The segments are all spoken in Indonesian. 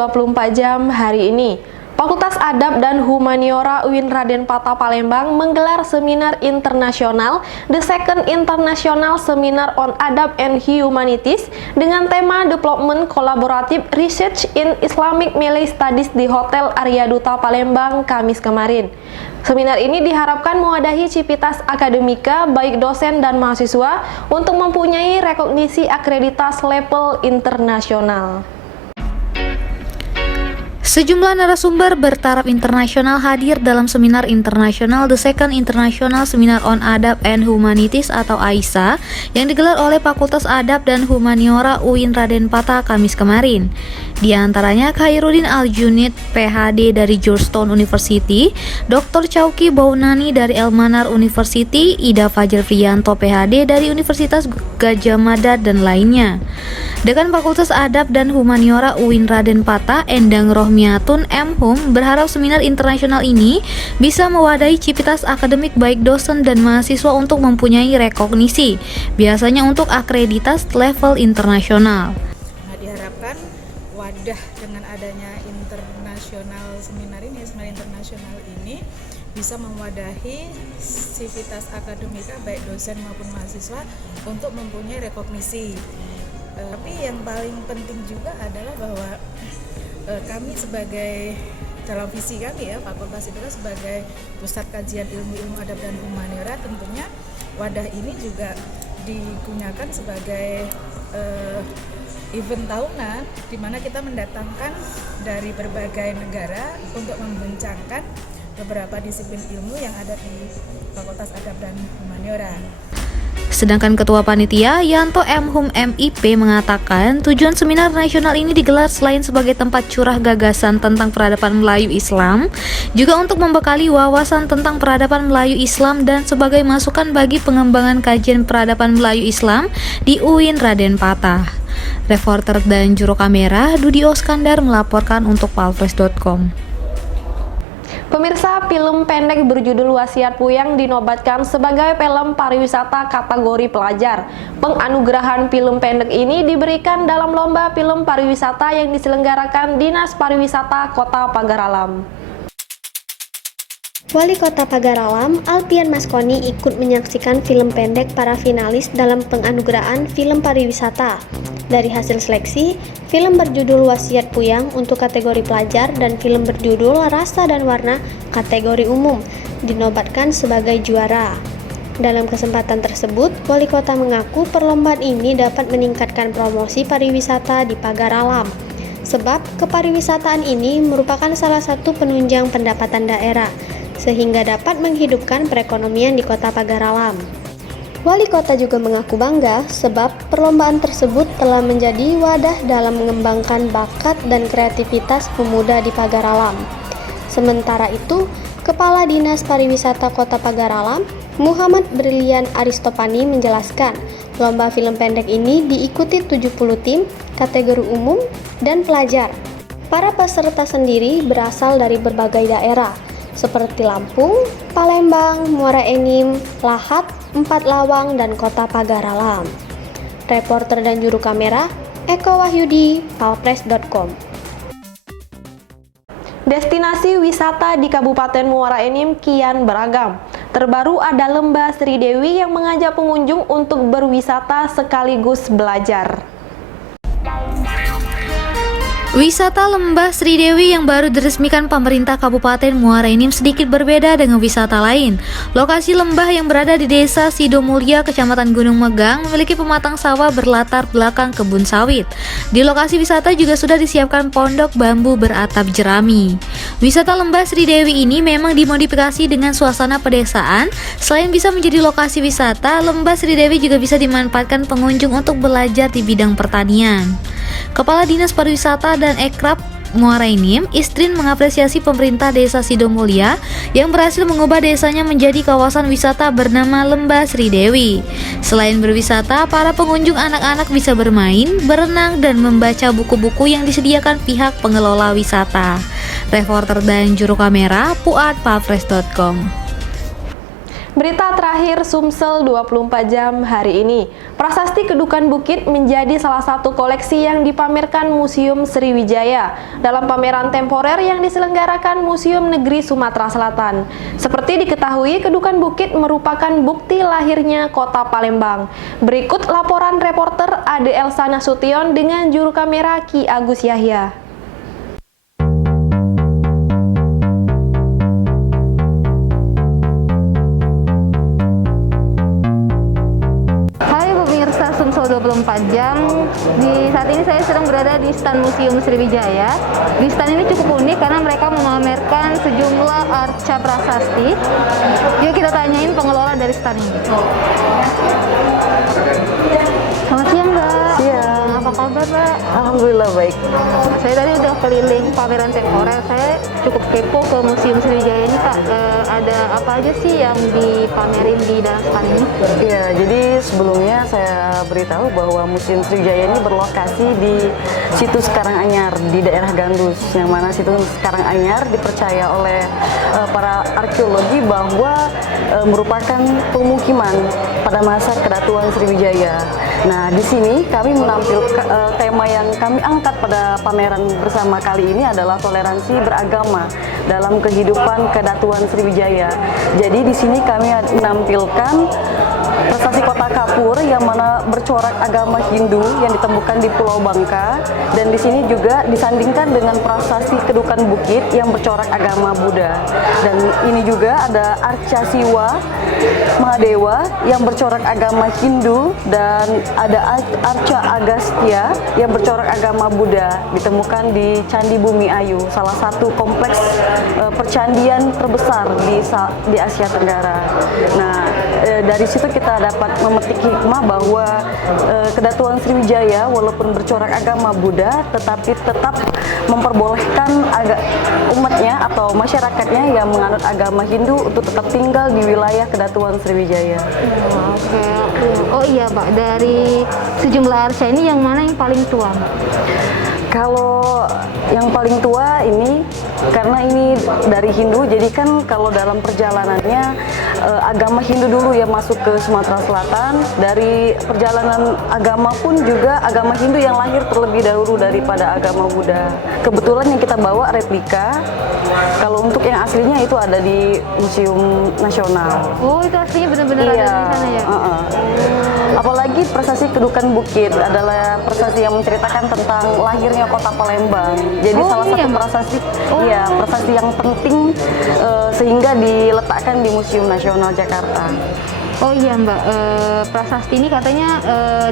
24 jam hari ini. Fakultas Adab dan Humaniora UIN Raden Patah Palembang menggelar seminar internasional The Second International Seminar on Adab and Humanities dengan tema Development Collaborative Research in Islamic Malay Studies di Hotel Arya Duta Palembang Kamis kemarin. Seminar ini diharapkan mewadahi civitas akademika baik dosen dan mahasiswa untuk mempunyai rekognisi akreditas level internasional. Sejumlah narasumber bertaraf internasional hadir dalam seminar internasional The Second International Seminar on Adab and Humanities atau AISA yang digelar oleh Fakultas Adab dan Humaniora UIN Raden Patah Kamis kemarin. Di antaranya Khairuddin Al-Junaid, PhD dari Georgetown University, Dr. Chowki Bounani dari El Manar University, Ida Fajar Priyanto, PhD dari Universitas Gadjah Mada, dan lainnya. Dekan Fakultas Adab dan Humaniora UIN Raden Patah, Endang Rohmiatun M.Hum, berharap seminar internasional ini bisa mewadahi civitas akademik baik dosen dan mahasiswa untuk mempunyai rekognisi, biasanya untuk akreditas level internasional. Diharapkan wadah dengan adanya seminar internasional ini bisa mewadahi civitas akademika baik dosen maupun mahasiswa untuk mempunyai rekognisi. Tapi yang paling penting juga adalah bahwa kami sebagai dalam visi kami fakultas itu sebagai pusat kajian ilmu adab dan humaniora, tentunya wadah ini juga digunakan sebagai event tahunan di mana kita mendatangkan dari berbagai negara untuk membincangkan beberapa disiplin ilmu yang ada di Fakultas Adab dan Humaniora. Sedangkan Ketua Panitia Yanto M.Hum MIP mengatakan tujuan seminar nasional ini digelar selain sebagai tempat curah gagasan tentang peradaban Melayu Islam, juga untuk membekali wawasan tentang peradaban Melayu Islam dan sebagai masukan bagi pengembangan kajian peradaban Melayu Islam di UIN Raden Patah. Reporter dan juru kamera Dudi Oskandar melaporkan untuk palfresh.com. Pemirsa, film pendek berjudul Wasiat Puyang dinobatkan sebagai film pariwisata kategori pelajar. Penganugerahan film pendek ini diberikan dalam lomba film pariwisata yang diselenggarakan Dinas Pariwisata Kota Pagar Alam. Wali Kota Pagar Alam, Alpian Maskoni, ikut menyaksikan film pendek para finalis dalam penganugerahan film pariwisata. Dari hasil seleksi, film berjudul Wasiat Puyang untuk kategori pelajar dan film berjudul Rasa dan Warna kategori umum dinobatkan sebagai juara. Dalam kesempatan tersebut, Wali Kota mengaku perlombaan ini dapat meningkatkan promosi pariwisata di Pagar Alam, sebab kepariwisataan ini merupakan salah satu penunjang pendapatan daerah, sehingga dapat menghidupkan perekonomian di Kota Pagar Alam. Wali Kota juga mengaku bangga sebab perlombaan tersebut telah menjadi wadah dalam mengembangkan bakat dan kreativitas pemuda di Pagar Alam. Sementara itu, Kepala Dinas Pariwisata Kota Pagar Alam, Muhammad Brilian Aristopani menjelaskan, lomba film pendek ini diikuti 70 tim, kategori umum, dan pelajar. Para peserta sendiri berasal dari berbagai daerah, seperti Lampung, Palembang, Muara Enim, Lahat, Empat Lawang, dan Kota Pagar Alam. Reporter dan juru kamera Eko Wahyudi, palfresh.com. Destinasi wisata di Kabupaten Muara Enim kian beragam. Terbaru ada Lembah Sri Dewi yang mengajak pengunjung untuk berwisata sekaligus belajar. Wisata Lembah Sri Dewi yang baru diresmikan pemerintah Kabupaten Muara Enim sedikit berbeda dengan wisata lain. Lokasi lembah yang berada di Desa Sidomulya, Kecamatan Gunung Megang, memiliki pematang sawah berlatar belakang kebun sawit. Di lokasi wisata juga sudah disiapkan pondok bambu beratap jerami. Wisata Lembah Sri Dewi ini memang dimodifikasi dengan suasana pedesaan. Selain bisa menjadi lokasi wisata, Lembah Sri Dewi juga bisa dimanfaatkan pengunjung untuk belajar di bidang pertanian. Kepala Dinas Pariwisata dan Ekrab Muara Enim, Istrin, mengapresiasi pemerintah Desa Sidomulya yang berhasil mengubah desanya menjadi kawasan wisata bernama Lembah Sri Dewi. Selain berwisata, para pengunjung anak-anak bisa bermain, berenang, dan membaca buku-buku yang disediakan pihak pengelola wisata. Reporter dan juru kamera Puat palfresh.com. Berita terakhir Sumsel 24 jam hari ini. Prasasti Kedukan Bukit menjadi salah satu koleksi yang dipamerkan Museum Sriwijaya dalam pameran temporer yang diselenggarakan Museum Negeri Sumatera Selatan. Seperti diketahui, Kedukan Bukit merupakan bukti lahirnya Kota Palembang. Berikut laporan reporter Ade Elsa Nasution dengan juru kamera Ki Agus Yahya. Sumsel 24 jam. Saat ini saya sedang berada di stand Museum Sriwijaya. Di stand ini cukup unik karena mereka memamerkan sejumlah arca prasasti. Yuk kita tanyain pengelola dari stand ini. Selamat siang, Mbak. Siang. Apa kabar, Mbak? Alhamdulillah baik. Saya tadi udah keliling pameran temporer. Saya cukup kepo ke Museum Sriwijaya ini, Kak. Ada apa aja sih yang dipamerin di dalam stand ini? Iya, jadi sebelumnya saya beritahu bahwa Museum Sriwijaya ini berlokasi di situs Karanganyar di daerah Gandus, yang mana situs Karanganyar dipercaya oleh para arkeologi bahwa merupakan pemukiman pada masa Kedatuan Sriwijaya. Nah, di sini kami menampilkan tema yang kami angkat pada pameran bersama kali ini adalah toleransi beragama dalam kehidupan Kedatuan Sriwijaya. Jadi di sini kami menampilkan prasasti Kota Kapur yang mana bercorak agama Hindu yang ditemukan di Pulau Bangka, dan di sini juga disandingkan dengan prasasti Kedukan Bukit yang bercorak agama Buddha. Dan ini juga ada arca Siwa Mahadewa yang bercorak agama Hindu, dan ada arca Agastya yang bercorak agama Buddha ditemukan di Candi Bumi Ayu, salah satu kompleks percandian terbesar di Asia Tenggara. Nah, dari situ kita dapat memetik hikmah bahwa Kedatuan Sriwijaya walaupun bercorak agama Buddha tetapi tetap memperbolehkan umatnya atau masyarakatnya yang menganut agama Hindu untuk tetap tinggal di wilayah Kedatuan Sriwijaya. Oke. Oh iya, Pak, dari sejumlah arca ini yang mana yang paling tua, Mbak? Kalau yang paling tua ini, karena ini dari Hindu, jadi kan kalau dalam perjalanannya agama Hindu dulu yang masuk ke Sumatera Selatan. Dari perjalanan agama pun juga agama Hindu yang lahir terlebih dahulu daripada agama Buddha. Kebetulan yang kita bawa replika. Kalau untuk yang aslinya itu ada di Museum Nasional. Oh, itu aslinya benar-benar ada di sana ya? Apalagi prasasti Kedukan Bukit adalah prasasti yang menceritakan tentang lahirnya Kota Palembang. Jadi salah satu prasasti, prasasti yang penting sehingga diletakkan di Museum Nasional Jakarta. Oh iya, Mbak, prasasti ini katanya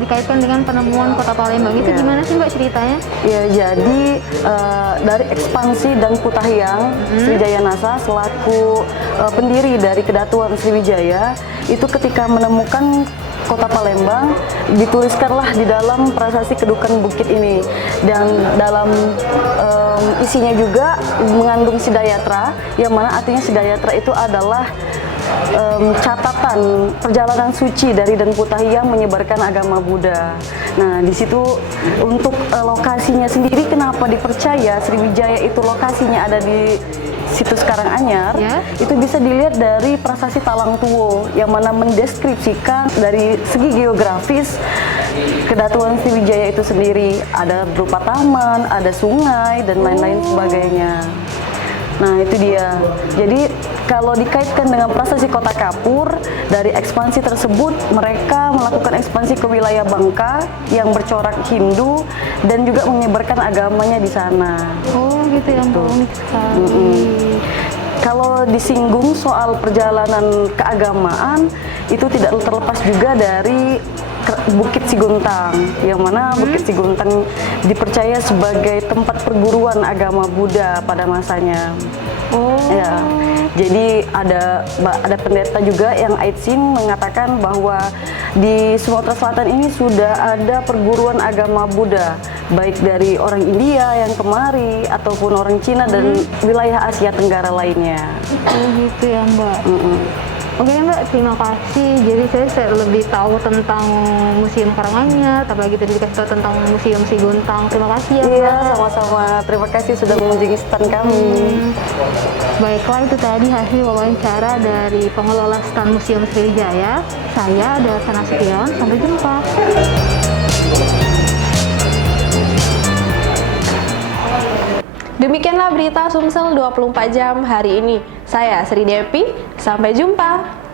dikaitkan dengan penemuan Kota Palembang. Itu gimana sih, Mbak, ceritanya? Ya, jadi dari ekspansi dan Putahyang Sriwijaya Nasa selaku pendiri dari Kedatuan Sriwijaya itu ketika menemukan Kota Palembang, dituliskanlah di dalam prasasti Kedukan Bukit ini, dan dalam isinya juga mengandung Sidayatra, yang mana artinya Sidayatra itu adalah catatan perjalanan suci dari Dan Putahyang menyebarkan agama Buddha. Nah, di situ untuk lokasinya sendiri kenapa dipercaya Sriwijaya itu lokasinya ada di situs Karanganyar, itu bisa dilihat dari prasasti Talang Tuwo yang mana mendeskripsikan dari segi geografis Kedatuan Sriwijaya itu sendiri, ada berupa taman, ada sungai dan lain-lain sebagainya. Nah, itu dia. Jadi kalau dikaitkan dengan prasasti Kota Kapur, dari ekspansi tersebut mereka melakukan ekspansi ke wilayah Bangka yang bercorak Hindu dan juga menyebarkan agamanya di sana. Oh gitu ya, unik sekali. Kalau disinggung soal perjalanan keagamaan, itu tidak terlepas juga dari Bukit Siguntang, yang mana Bukit Siguntang dipercaya sebagai tempat perguruan agama Buddha pada masanya. Ya, jadi ada pendeta juga yang Aitsin mengatakan bahwa di Sumatera Selatan ini sudah ada perguruan agama Buddha, baik dari orang India yang kemari ataupun orang Cina dan wilayah Asia Tenggara lainnya. Oh gitu ya, Mbak. Oke Mbak, terima kasih. Jadi saya lebih tahu tentang Museum Karanganyar, apalagi tadi dikasih tahu tentang Museum Siguntang. Terima kasih ya Mbak. Iya, sama-sama. Terima kasih sudah mengunjungi stand kami. Baiklah, itu tadi hasil wawancara dari pengelola stand Museum Sriwijaya. Saya Delsa Nasution, sampai jumpa. Demikianlah berita Sumsel 24 jam hari ini. Saya Sri Devi, sampai jumpa.